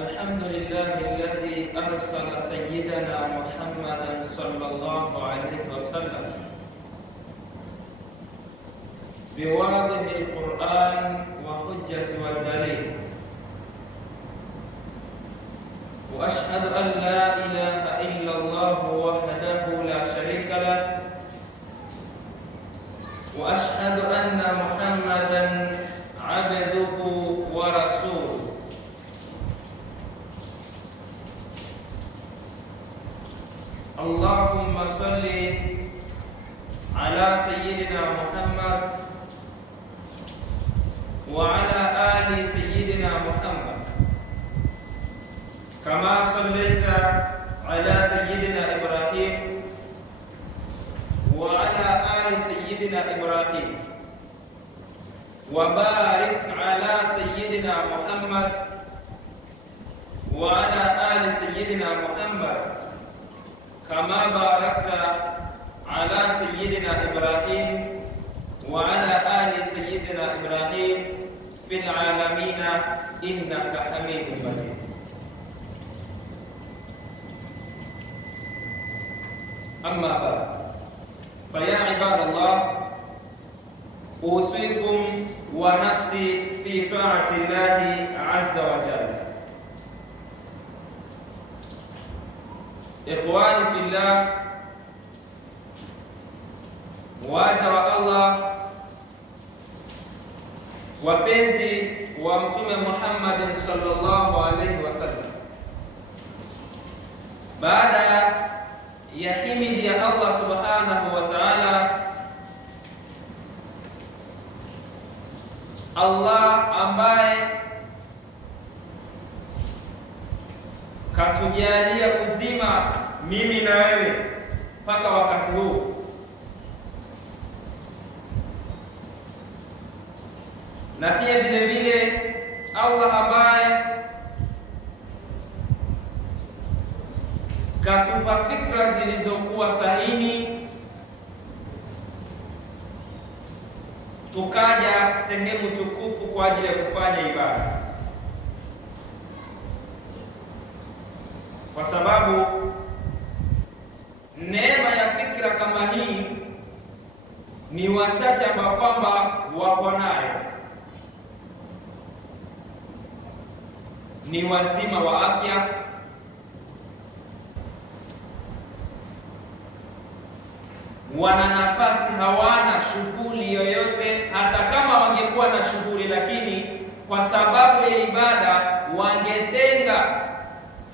الحمد لله الذي أرسل سيدنا محمدا صلى الله عليه وسلم بواضح القرآن وحجة والدليل، وأشهد أن لا إله إلا الله وحده لا شريك له، وأشهد أن محمدا عبده ورسوله. اللهم صل على سيدنا محمد وعلى آل سيدنا محمد كما صليت على سيدنا إبراهيم وعلى آل سيدنا إبراهيم، وبارك على سيدنا محمد وعلى آل سيدنا محمد كما باركت على سيدنا إبراهيم وعلى آل سيدنا إبراهيم في العالمين إنك حميد مجيد. أما بعد، فيا عباد الله، أوصيكم ونفسي في طاعة الله عز وجل. Ikhwani fillah, waja wa Allah, wapenzi wa Mtume Muhammad sallallahu alaihi wasallam, baada ya himidi ya Allah subhanahu wa ta'ala, Allah ambaye katujalia uzima mimi na wewe mpaka wakati huu, na pia vile vile Allah ambaye katupa fikra zilizokuwa sahihi, tukaja sehemu tukufu kwa ajili ya kufanya ibada, kwa sababu neema ya fikra kama kama hii ni wachache ambao kwamba wako nayo, ni wazima wa afya, wana nafasi, hawana shughuli yoyote. Hata kama wangekuwa na shughuli, lakini kwa sababu ya ibada wangetenga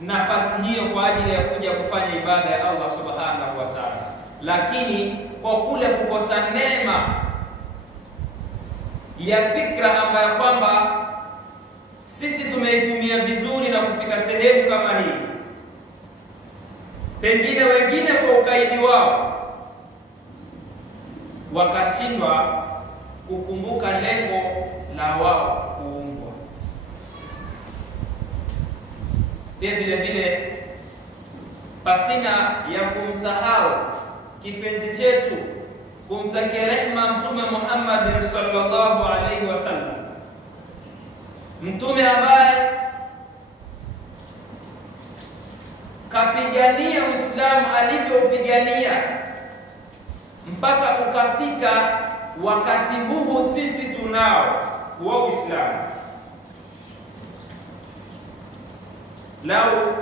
nafasi hiyo kwa ajili ya kuja kufanya ibada ya Allah subhanahu wa ta'ala. Lakini kwa kule kukosa neema ya fikra ambayo kwamba sisi tumeitumia vizuri na kufika sehemu kama hii, pengine wengine kwa ukaidi wao wakashindwa kukumbuka lengo la wao kuumbwa. Vile vile pasina ya kumsahau kipenzi chetu, kumtakia rehema Mtume Muhammad sallallahu alaihi wasallam, mtume ambaye kapigania Uislamu alivyopigania mpaka ukafika wakati huu sisi tunao wa Uislamu. Lau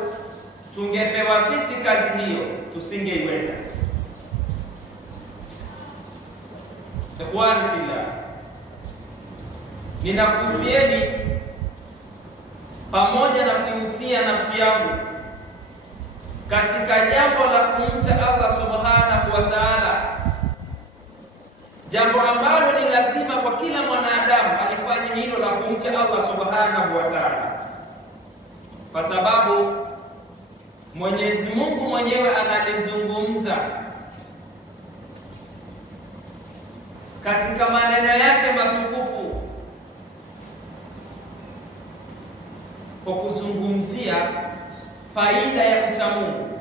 tungepewa sisi kazi hiyo tusingeiweza. Ikhwani fillah, ninakuhusieni pamoja na kuihusia nafsi yangu katika jambo la kumcha Allah subhanahu wa ta'ala, jambo ambalo ni lazima kwa kila mwanadamu alifanye hilo la kumcha Allah subhanahu wa ta'ala, kwa sababu Mwenyezi Mungu mwenyewe analizungumza katika maneno yake matukufu kwa kuzungumzia faida ya kucha Mungu,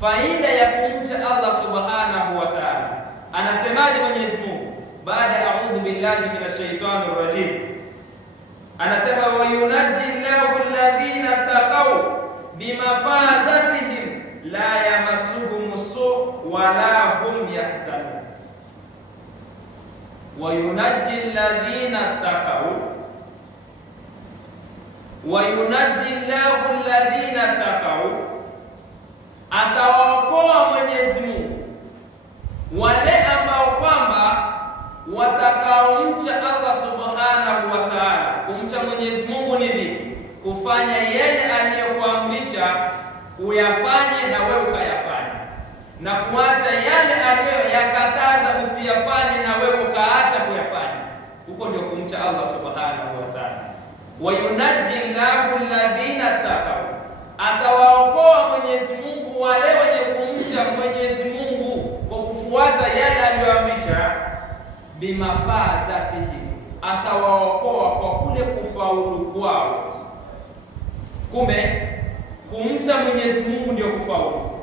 faida ya kumcha Allah subhanahu wa ta'ala. Anasemaje Mwenyezi Mungu baada ya a'udhu billahi minash shaitanir rajim? Anasema wa yunajji Allahu alladhina taqaw bimafazatihim la yamassuhum su wa la hum yahzanun. Wa yunajji alladhina taqaw, wa yunajji Allahu alladhina taqaw, atawaokoa Mwenyezi Mungu wale ambao kwamba watakaomcha Allah subhanahu wa ta'ala. Kumcha Mwenyezi Mungu ni vipi? Kufanya yale aliyokuamrisha uyafanye na wewe ukayafanya, na kuacha yale aliyoyakataza usiyafanye na wewe ukaacha kuyafanya. Huko ndio kumcha Allah subhanahu wa ta'ala. Wa yunajji Allahu alladhina taqaw, atawaokoa Mwenyezi Mungu wale wenye kumcha Mwenyezi Mungu kwa kufuata yale aliyoamrisha. Bimafazatihi, atawaokoa kwa kule kufaulu kwao. Kumbe kumcha Mwenyezi Mungu ndio kufaulu.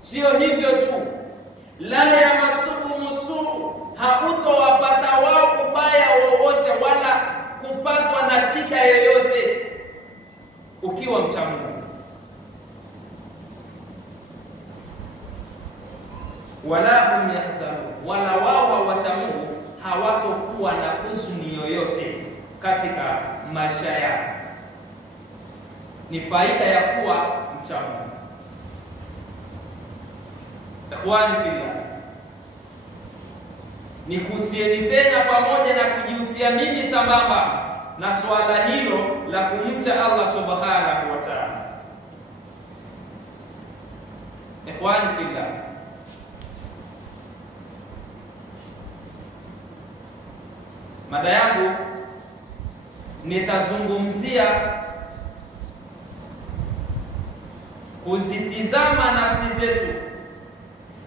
Sio hivyo tu, la yamassuhum su, hautowapata wao ubaya wowote wala kupatwa na shida yoyote ukiwa mcha Mungu. Wala hum yahzanun, wala wao hawacha Mungu hawatokuwa na huzuni yoyote katika maisha yao. Ni faida ya kuwa mcha Mungu. Ikhwani fillah, nikuhusieni tena pamoja na kujihusia mimi sambamba na swala hilo la kumcha Allah subhanahu wa ta'ala. Ikhwani fillah, mada yangu nitazungumzia kuzitizama nafsi zetu,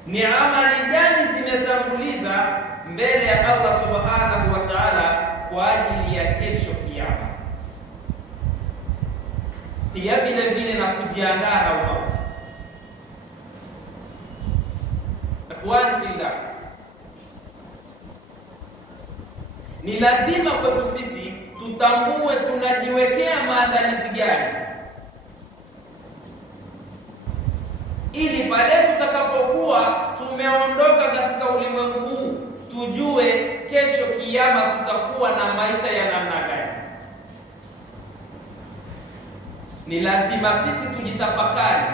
ni amali gani zimetanguliza mbele ya Allah subhanahu wa ta'ala kwa ajili ya kesho kiyama, pia vile vile na kujiandaa na umauti. Ikhwani fillah, ni lazima kwetu sisi tutambue tunajiwekea maandalizi gani ili pale tutakapokuwa tumeondoka katika ulimwengu huu tujue kesho kiyama tutakuwa na maisha ya namna gani. Ni lazima sisi tujitafakari,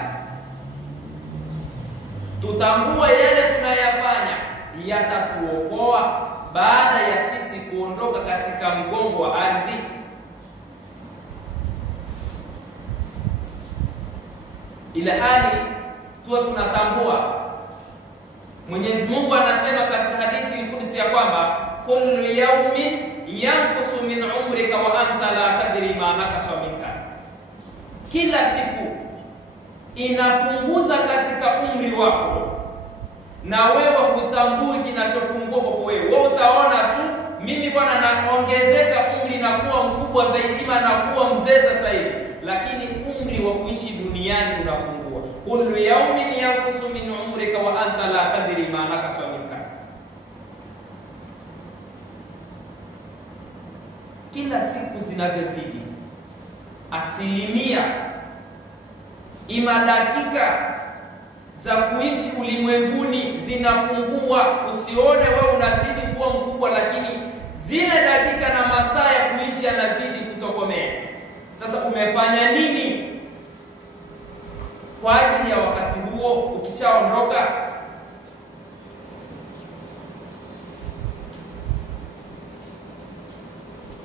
tutambue yale tunayafanya yatatuokoa baada ya sisi kuondoka katika mgongo wa ardhi. Ile hali tuwe tunatambua Mwenyezi Mungu anasema katika hadithi al-Qudsi ya kwamba kullu yawmin yanqusu min umrika wa anta la tadri ma nakasa minka, kila siku inapunguza katika umri wako na wewe hutambui kinachopungua kwa wewe. Wewe utaona tu mimi bwana naongezeka umri na kuwa mkubwa zaidi, na kuwa mzee sasa hivi, lakini umri wa kuishi duniani unapungua. Kullu yawmin yanqusu min umrika wa anta la tadri ma nakasa minka. Kila siku zinavyozidi, asilimia ima dakika za kuishi ulimwenguni zinapungua. Usione wewe unazidi kuwa mkubwa, lakini zile dakika na masaa ya kuishi yanazidi kutokomea. Sasa umefanya nini kwa ajili ya wakati huo ukishaondoka?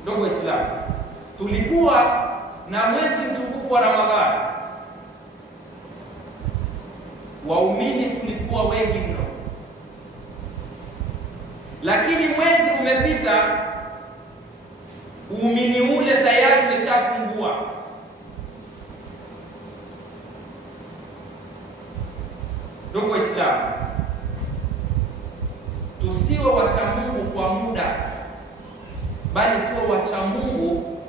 Ndugu Waislamu, tulikuwa na mwezi mtukufu wa Ramadhani. Waumini tulikuwa wengi mno, lakini mwezi umepita, uumini ule tayari umeshapungua. Ndugu Waislamu, tusiwe wacha Mungu kwa muda, bali tuwe wacha Mungu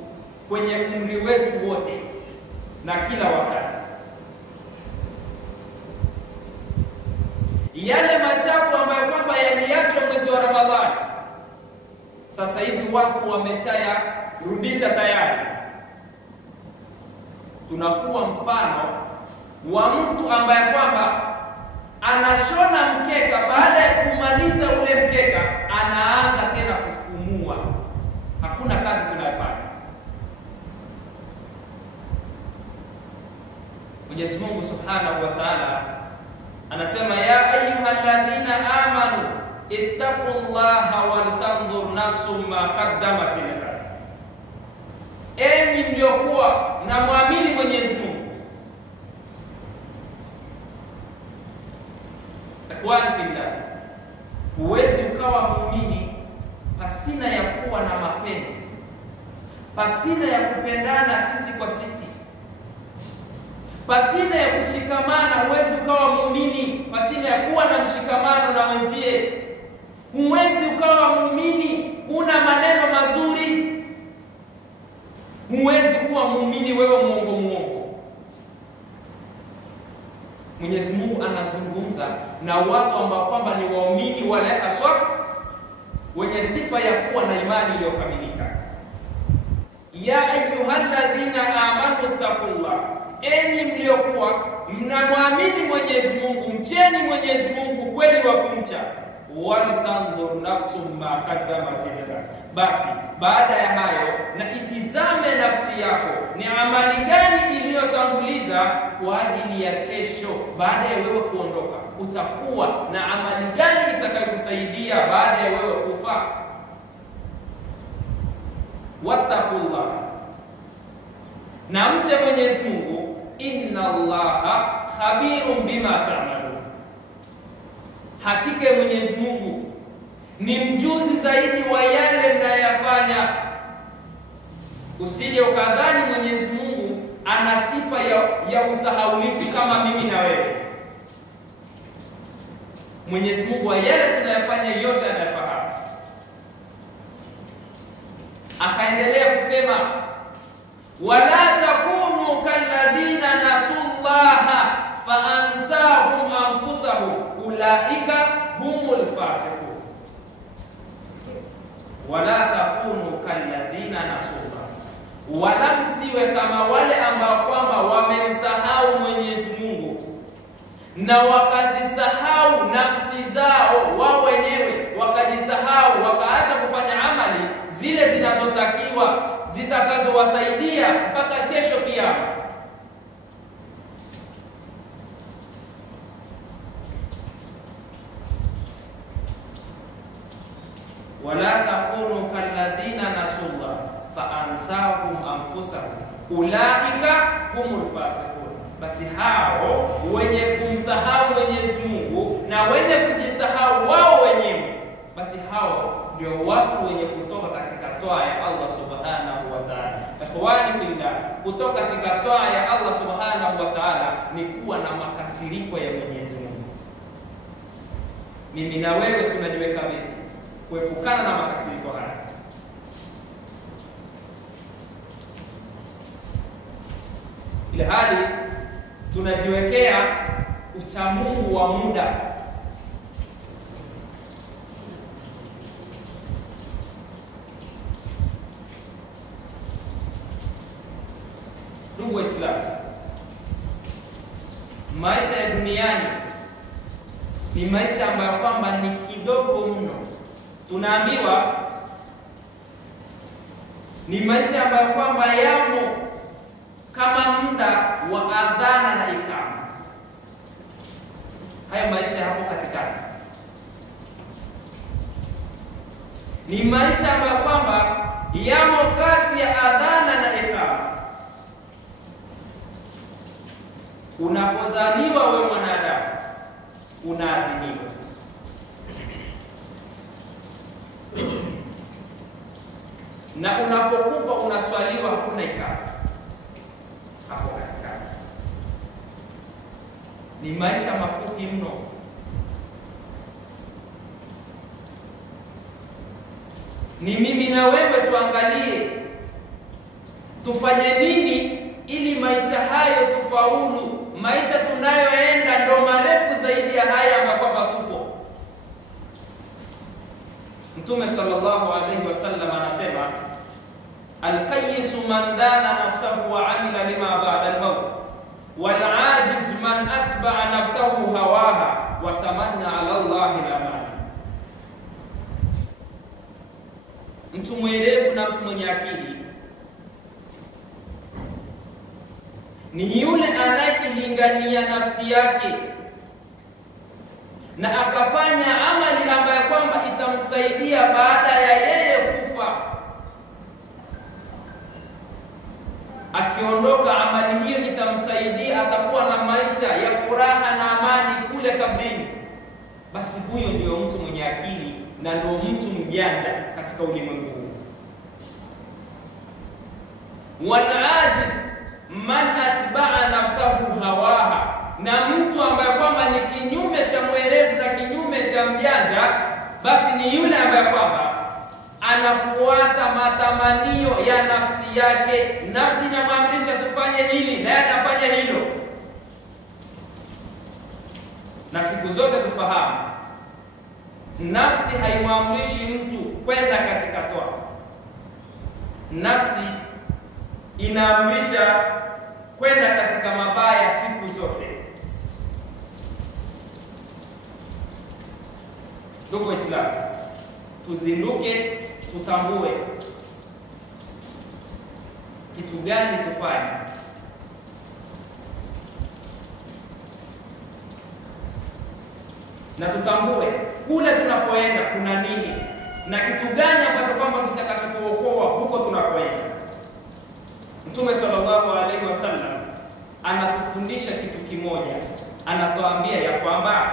kwenye umri wetu wote na kila wakati. Yale machafu ambayo kwamba yaliachwa mwezi wa Ramadhani, sasa hivi watu wameshayarudisha tayari. Tunakuwa mfano wa mtu ambaye kwamba anashona mkeka, baada ya kumaliza ule mkeka anaanza tena kufumua. Hakuna kazi tunayofanya. Mwenyezi Mungu Subhanahu wa Ta'ala anasema, ya ayyuhalladhina amanu ittaqullaha waltanzur nafsum ma qaddamat lighad. Enyi mliokuwa mnamwamini Mwenyezi Mungu, takwani fillah, huwezi ukawa muumini pasina ya kuwa na mapenzi, pasina ya kupendana sisi kwa sisi, pasina ya kushikamana. Huwezi ukawa muumini pasina ya kuwa na mshikamano na wenzie. Huwezi ukawa muumini una maneno mazuri. Huwezi kuwa muumini wewe muongo. Mwenyezi Mungu anazungumza na watu ambao kwamba ni waumini wale haswa wenye sifa ya kuwa na imani iliyokamilika. Ya ayyuhalladhina amanu taqullah, enyi mliokuwa mnamwamini Mwenyezi Mungu, mcheni Mwenyezi Mungu kweli wa kumcha. Waltanzur nafsum ma qaddamat lighad, basi baada ya hayo na itizame nafsi yako ni amali gani iliyotanguliza kwa ajili ya kesho. Baada ya wewe kuondoka, utakuwa na amali gani itakayokusaidia baada ya wewe kufa? Wattaqullah, na mche Mwenyezi Mungu. Inna Allaha khabirun bima ta'malun, hakika Mwenyezi Mungu ni mjuzi zaidi wa yale mnayofanya. Usije ukadhani Mwenyezi Mungu ana sifa ya usahaulifu kama mimi na wewe. Mwenyezi Mungu wa yale tunayofanya yote anayafahamu. Akaendelea kusema, wala takunu kalladhina nasullaha faansahum anfusahum ulaika humul fasiqun. Wala takunu kalladhina nasullaha, wala msiwe kama wale ambao kwamba wamemsahau Mwenyezi Mungu. na wakazisahau nafsi zao wao wenyewe, wakajisahau, wakaacha kufanya amali zile zinazotakiwa zitakazowasaidia mpaka kesho kiyama. Wala takunu kalladhina nasullah faansahum anfusahum ulaika humul fasiqun. Basi hao wenye kumsahau Mwenyezi Mungu na wenye kujisahau wao wenyewe, basi hao ndio watu wenye kutoka katika toa ya Allah subhanahu wa ta'ala. Ikhwani fillah, kutoka katika toa ya Allah subhanahu wa ta'ala ni kuwa na makasiriko ya Mwenyezi Mungu. Mimi na wewe tunajiweka vipi kuepukana na makasiriko haya? Ile hali tunajiwekea uchamungu wa muda. Ndugu Waislamu, maisha ya duniani ni maisha ambayo kwamba ni kidogo mno. Tunaambiwa ni maisha ambayo kwamba yamo kama muda wa adhana na ikama. Haya maisha hapo katikati ni maisha ambayo kwamba yamo kati ya adhana na ikama. Unapodhaniwa wewe mwanadamu, unaadhiniwa. Na unapokufa unaswaliwa, hakuna ikama. Hapo katikati ni maisha mafupi mno. Ni mimi na wewe tuangalie tufanye nini ili maisha hayo tufaulu. Maisha tunayoenda ndo marefu zaidi ya haya ambapo tupo. Mtume sallallahu alayhi wasallam anasema, al-qayyisu man dana nafsahu wa amila lima ba'da al-maut wal ajiz man atba'a nafsahu hawaha wa tamanna 'ala Allahi al-aman. Mtu mwerevu na mtu mwenye akili ni yule anayejilingania nafsi yake na akafanya amali ambayo kwamba itamsaidia baada ya yeye kufa. Akiondoka, amali hiyo itamsaidia, atakuwa na maisha ya furaha na amani kule kabrini. Basi huyo ndio mtu mwenye akili na ndio mtu mjanja katika ulimwengu huu. Wal ajiz man atba'a nafsahu hawaha, na mtu ambaye kwamba ni kinyume cha mwerevu na kinyume cha mjanja, basi ni yule ambaye kwamba anafuata matamanio ya nafsi yake. Nafsi inamwamrisha tufanye hili na anafanya hilo. Na siku zote tufahamu, nafsi haimwamrishi mtu kwenda katika toa. Nafsi inaamrisha kwenda katika mabaya siku zote. Ndugu Waislamu, tuzinduke, tutambue kitu gani tufanye. Na tutambue kule tunapoenda kuna nini na kitu gani ambacho kwamba kitakachotuokoa huko tunapoenda. Mtume sallallahu alaihi wasallam anatufundisha kitu kimoja. Anatuambia ya kwamba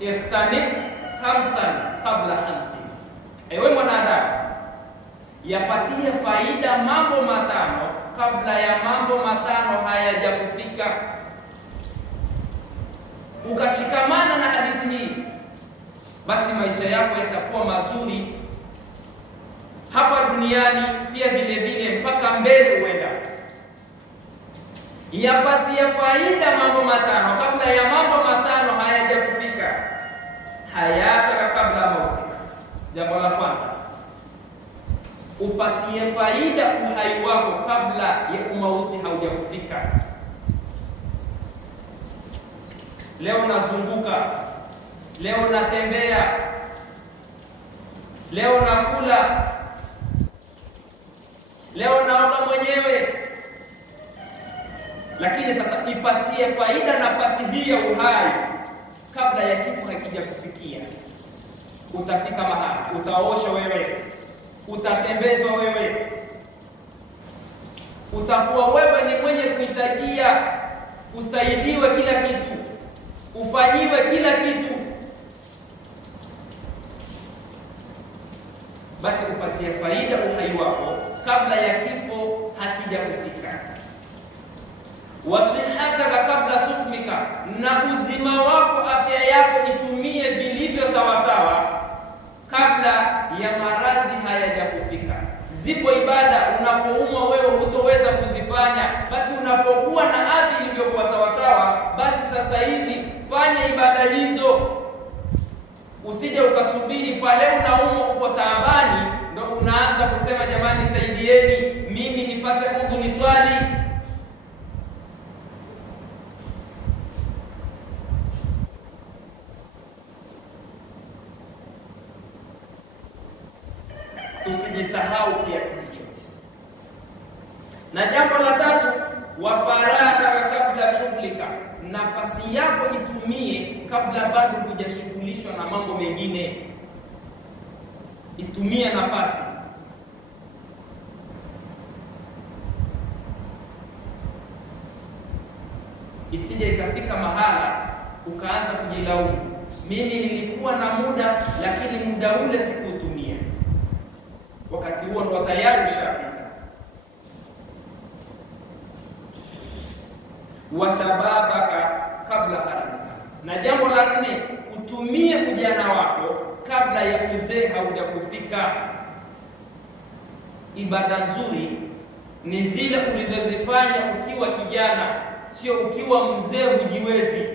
ihtanib khamsan qabla khamsin. Ewe mwanadamu, yapatie faida mambo matano kabla ya mambo matano hayajakufika. Ukashikamana na hadithi hii, basi maisha yako yatakuwa mazuri hapa duniani, pia vile vile mpaka mbele uenda. Yapatie faida mambo matano kabla ya mambo matano hayajakufika. Hayataka kabla mauti. Jambo la kwanza, upatie faida uhai wako kabla ya umauti haujakufika. leo nazunguka, leo natembea, leo nakula, leo naoga mwenyewe. Lakini sasa ipatie faida nafasi hii ya uhai kabla ya kifo hakija kufikia. Utafika mahali, utaosha wewe, utatembezwa wewe, utakuwa wewe ni mwenye kuhitajia usaidiwe kila kitu, ufanyiwe kila kitu. Basi upatie faida uhai wako kabla ya kifo hakija kufika. Wasihataka kabla sukmika, na uzima wako, afya yako itumie vilivyo sawa sawa kabla ya maradhi hayajakufika. Zipo ibada unapoumwa wewe hutoweza kuzifanya, basi unapokuwa na afya ilivyokuwa sawa sawa, basi sasa hivi fanya ibada hizo. Usije ukasubiri pale unaumwa uko taabani ndo unaanza kusema jamani saidieni mimi nipate udhu ni swali. Tusijisahau kiasi hicho. Na jambo la tatu, wa faragha kabla shughulika, nafasi yako itumie kabla bado hujashughulishwa na mambo mengine. Itumie nafasi. Isije ikafika mahala ukaanza kujilaumu, mimi nilikuwa na muda lakini muda ule sikuutumia. Wakati huo ndo tayari ushapita. Wa shababaka kabla haramika, na jambo la 4, utumie ujana wako kabla ya uzee haujakufika. Ibada nzuri ni zile ulizozifanya ukiwa kijana, sio ukiwa mzee hujiwezi.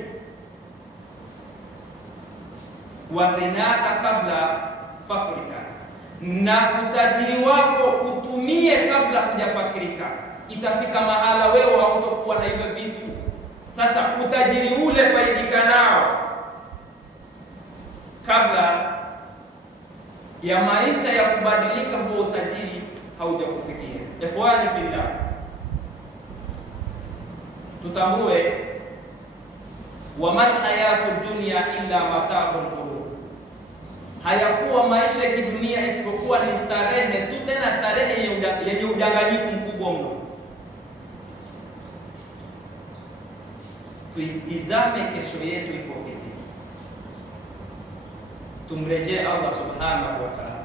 Wa ghinaka kabla fakrika, na utajiri wako utumie kabla hujafakirika. Itafika mahala wewe hautakuwa na hivyo vitu. Sasa utajiri ule faidika nao kabla ya maisha ya kubadilika, huo utajiri haujakufikia. Ikhwani fillah, tutambue wamal hayatu dunya illa mata'ul ghurur, hayakuwa maisha ya kidunia isipokuwa ni starehe tu, tena starehe yenye udanganyifu mkubwa mno. Tuitizame kesho yetu iko vipi, tumrejee Allah subhanahu wa ta'ala.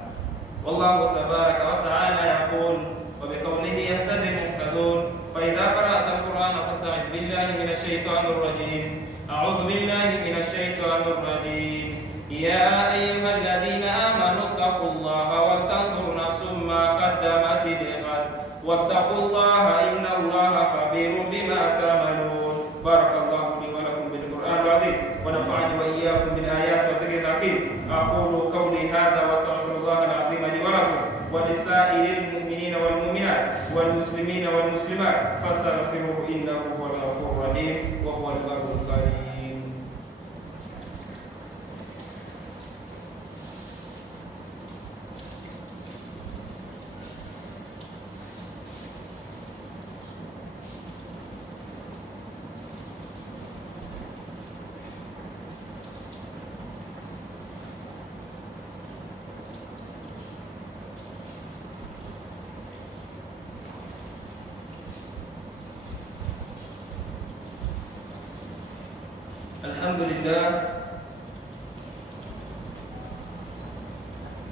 Wallahu tabaraka wa ta'ala yaqul wa biqawlihi yahtadi al-muhtadun fa idha qara'ta al-Qur'ana fasta'id billahi minash shaitanir rajim. A'udhu billahi minash shaitanir rajim. Ya ayyuhalladhina amanu taqullaha wal tanzur nafsum ma qaddamat lighad wattaqullaha innallaha khabirun bima ta'malun. Barakallahu li wa lakum bil Qur'an al-azim wa nafa'ani wa iyyakum bil ayati wa dhikril hakim. Aqulu qawli hadha wa astaghfirullaha al-azim li wa lakum wa lisa'iril mu'minina wal mu'minat wal muslimina wal muslimat fastaghfiruhu innahu huwal ghafurur rahim wa huwal barrul karim.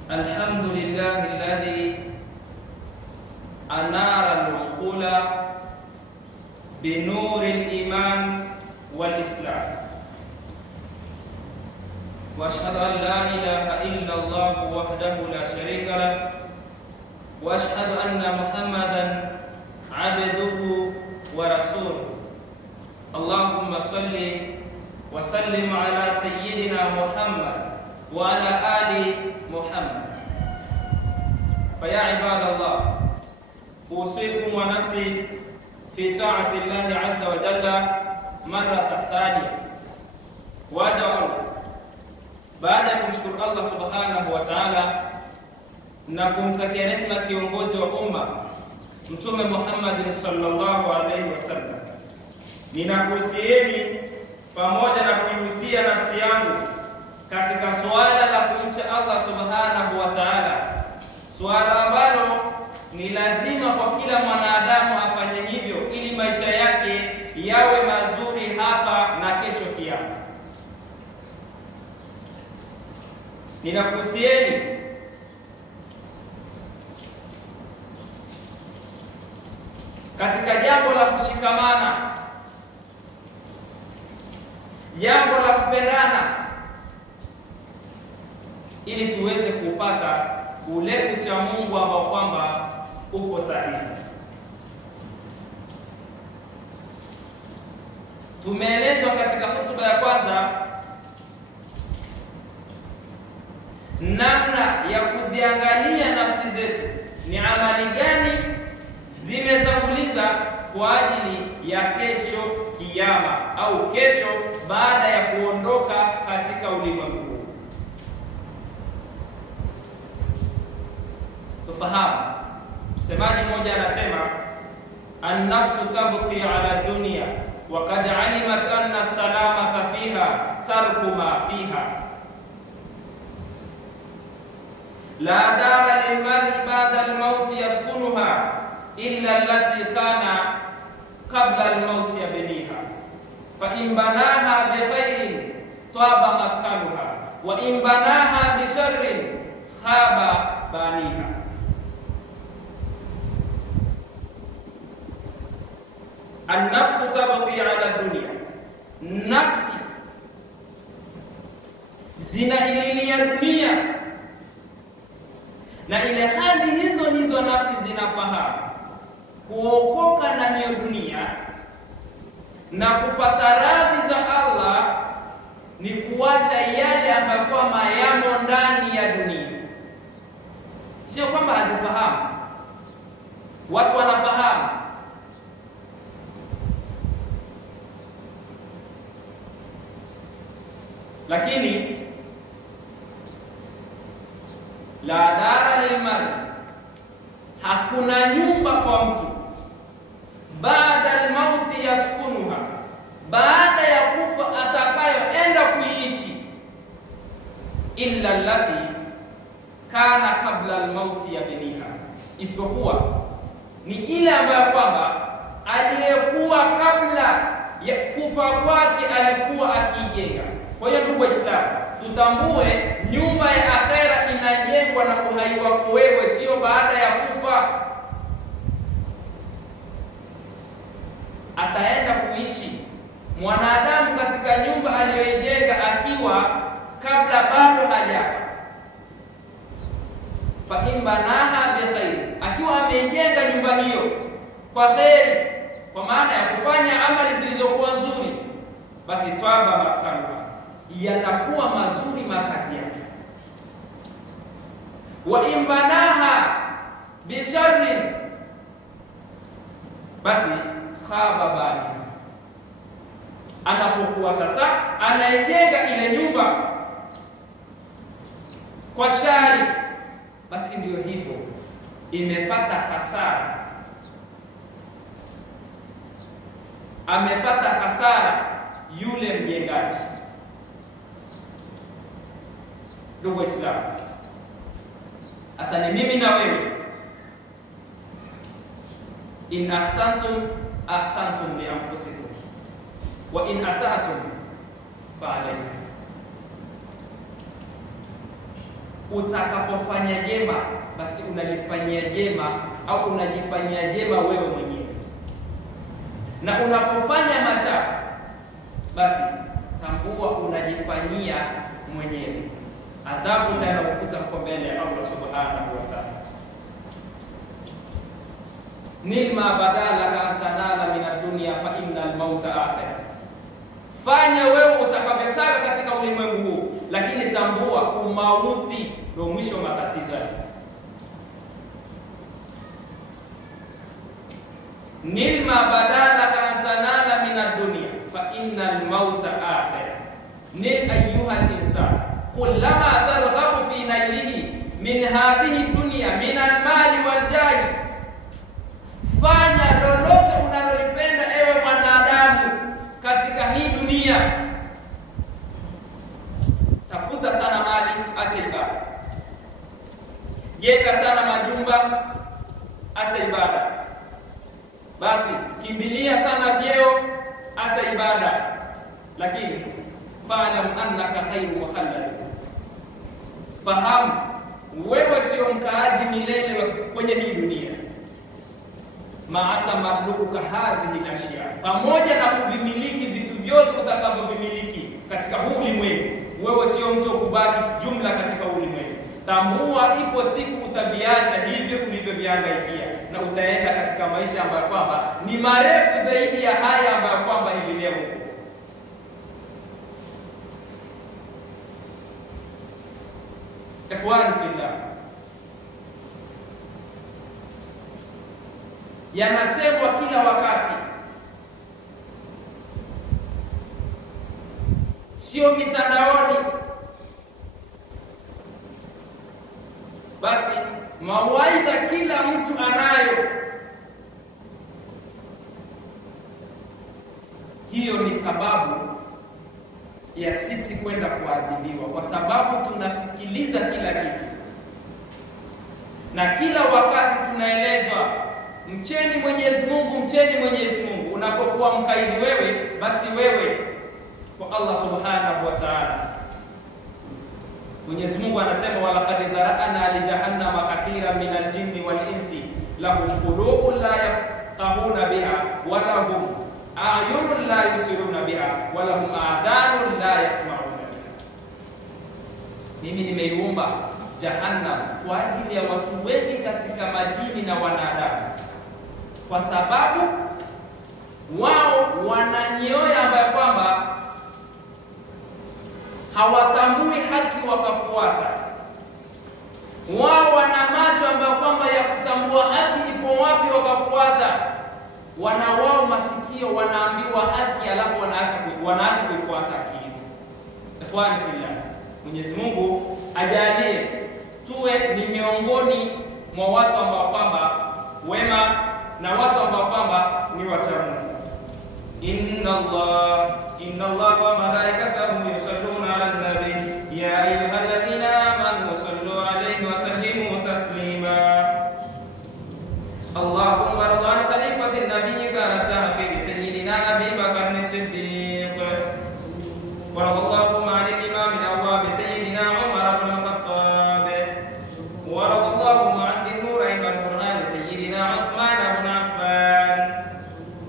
Alhamdulillah alladhi anara al-uqula binuril iman wal islam. Wa ashhadu an la ilaha illa Allah wahdahu la sharika lah wa ashhadu anna Muhammadan abduhu wa rasuluh. Allahumma salli wa sallim ala sayyidina Muhammad wa ala ali Muhammad. Faya ibadallah, usikum wa nafsi fi ta'ati Allah azza wa jalla marratan thaniya. waja wa Allah, baada ya kumshukuru Allah subhanahu wa ta'ala na kumtakia rehema kiongozi wa umma Mtume Muhammad sallallahu alaihi wasallam, ninakuhusieni pamoja na kuihusia nafsi yangu katika swala la kumcha Allah subhanahu wa ta'ala, swala ambalo ni lazima kwa kila mwanadamu afanye hivyo ili maisha yake yawe mazuri hapa na kesho kiyama. Ninakuhusieni katika jambo la kushikamana, jambo la kupendana, ili tuweze kupata ule ucha Mungu ambao kwamba uko sahihi. Tumeelezwa katika hotuba ya kwanza namna ya kuziangalia nafsi zetu, ni amali gani zimetanguliza kwa ajili ya kesho kiyama au kesho baada ya kuondoka katika ulimwengu huu. Tufahamu, msemaji mmoja anasema an-nafsu tabqi ala dunya wa qad alimat anna salamata fiha tarku ma fiha. La dara lilmar'i ba'da al-maut yaskunuha illa allati kana qabla al-maut yabniha, fa in banaha bi khairin taba maskanuha wa in banaha bi sharrin khaba baniha. An-nafsu tabqi ala dunya, nafsi zinaililia dunia, na ile hali hizo nafsi zinafahamu kuokoka na hiyo dunia na kupata radhi za Allah ni kuacha yale ambayo kwamba yamo ndani ya dunia. Sio kwamba hazifahamu, watu wanafahamu, lakini la dara lilmari, hakuna nyumba kwa mtu baada almauti yaskunuha, baada ya kufa atakayoenda kuiishi, illa allati kana kabla almauti yabniha, isipokuwa ni ile ambayo kwamba aliyekuwa kabla ya kufa kwake alikuwa akijenga. Kwa hiyo ndugu Waislamu, tutambue nyumba ya akhera inajengwa na uhai wako wewe, sio baada ya kufa. Ataenda kuishi mwanadamu katika nyumba aliyoijenga akiwa kabla bado hajafa. Fa in banaha bi khair, akiwa ameijenga nyumba hiyo kwa khairi, kwa maana ya kufanya amali zilizokuwa nzuri, basi twaba maskanuha, yanakuwa mazuri makazi yake. Wa in banaha bi sharrin, basi khaba bani, anapokuwa sasa anaijenga ile nyumba kwa shari, basi ndio hivyo, imepata hasara, amepata hasara yule mjengaji. Ndugu Waislamu, asani mimi na wewe, in ahsantum ahsantum li anfusikum wa in asatum fa alaykum. Utakapofanya jema, basi unalifanyia jema au unajifanyia jema wewe mwenyewe, na unapofanya machafu, basi tambua unajifanyia mwenyewe. Adhabu itakukuta kwa mbele ya Allah subhanahu wa ta'ala. Nilma badalaka antanala min ad-dunya fa innal mauta akhir. Fanya wewe utakavyotaka katika ulimwengu huu, lakini tambua umauti ndio mwisho wa matatizo yako. Nilma badalaka antanala min ad-dunya fa innal mauta akhir. nil ayyuha al-insan kullama targhabu fi nailihi min hadhihi dunya min al-mali wal-jahi, fanya lolote unalolipenda ewe mwanadamu katika hii dunia. Tafuta sana mali, acha ibada. Jenga sana majumba, acha ibada. Basi kimbilia sana vyeo, acha ibada. Lakini fa'lam annaka khairu mukhallad, fahamu wewe sio mkaaji milele kwenye hii dunia. Maata malukuka hadhihi al-ashya, pamoja na kuvimiliki vitu vyote utakavyovimiliki katika huu ulimwengu, wewe sio mtu kubaki jumla katika ulimwengu. Tambua ipo siku utaviacha hivyo ulivyoviangaikia, na utaenda katika maisha ambayo kwamba ni marefu zaidi ya haya ambayo kwamba hivi leo. Ikhwani fillah, yanasemwa kila wakati, sio mitandaoni basi, mawaidha kila mtu anayo. Hiyo ni sababu ya sisi kwenda kuadhibiwa, kwa sababu tunasikiliza kila kitu na kila wakati tunaelezwa mcheni Mwenyezi Mungu, mcheni Mwenyezi Mungu. Unapokuwa mkaidi wewe, basi wewe kwa Allah Subhanahu wa Ta'ala. Mwenyezi Mungu anasema walaqad dhara'na li jahannama kathiran min al-jinni wal-insi lahum qulubun la yafqahuna biha wa lahum a'yunun la yusiruna biha wa lahum adhanun la yasma'una biha. Mimi nimeiumba Jahannam kwa ajili ya watu wengi katika majini na wanadamu, kwa sababu wao wana nyoyo ambayo kwamba hawatambui haki wakafuata. Wao wana macho ambayo kwamba ya kutambua haki ipo wapi wakafuata. Wana wao masikio wanaambiwa haki alafu wanaacha kuifuata haki. Ikhwani fillah, Mwenyezi Mungu ajalie tuwe ni miongoni mwa watu ambao kwamba wema na watu ambao kwamba ni wacha Mungu. Inna Allah wa malaikatahu yusalluna 'alan nabi ya ayyuhalladhina amanu sallu 'alayhi wa sallimu taslima. Allahumma arḍi 'an khalifati nabiyyika tahqiq sayyidina Abi Bakr as-Siddiq wa radallahu 'an al-imam al-awwab sayyidina Umar ibn al-Khattab wa radallahu 'an dhil-nurayn wal-burhan sayyidina Uthman ibn Affan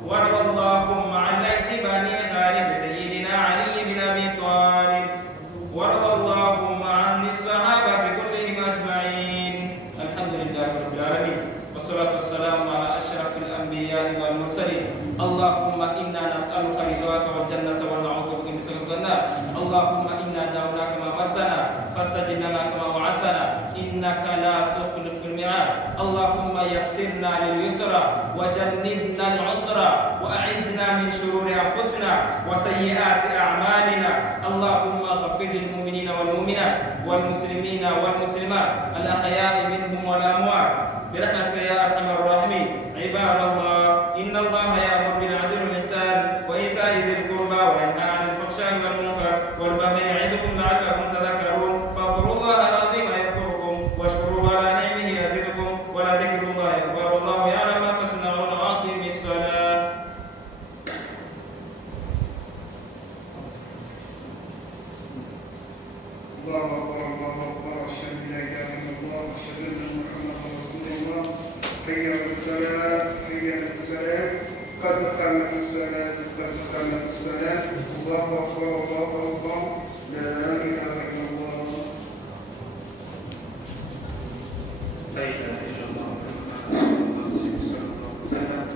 wa radallahu وارض اللهم عن الصحابة كلهم أجمعين. الحمد لله رب العالمين، والصلاة والسلام على أشرف الأنبياء والمرسلين. اللهم إنا نسألك رضاك والجنة ونعوذ بك من سخطك النار. اللهم إنا دعوناك ما أمرتنا فاستجب لنا كما وعدتنا إنك لا تخلف الميعاد. اللهم يسرنا لليسرى وجنبنا العسرى وأعذنا من شرور أنفسنا وسيئات أعمالنا. اللهم اغفر للمؤمنين والمؤمنات والمسلمين والمسلمات الأحياء منهم والأموات برحمتك يا أرحم الراحمين. عباد الله، إن الله يأمر بالعدل والإحسان وإيتاء ذي القربى وينهى عن الفحشاء والمنكر والبغي يعظكم لعلكم تذكرون. فاذكروا الله العظيم يذكركم واشكروه على نعمه يزدكم ولذكر الله أكبر. والله يعلم ما تصنعون. وأقيموا الصلاة. الله أكبر الله أكبر. أشهد أن لا إله إلا الله وأشهد أن محمدا رسول الله. حي على الصلاة حي على الفلاح قد قامت الصلاة قد قامت الصلاة. الله أكبر الله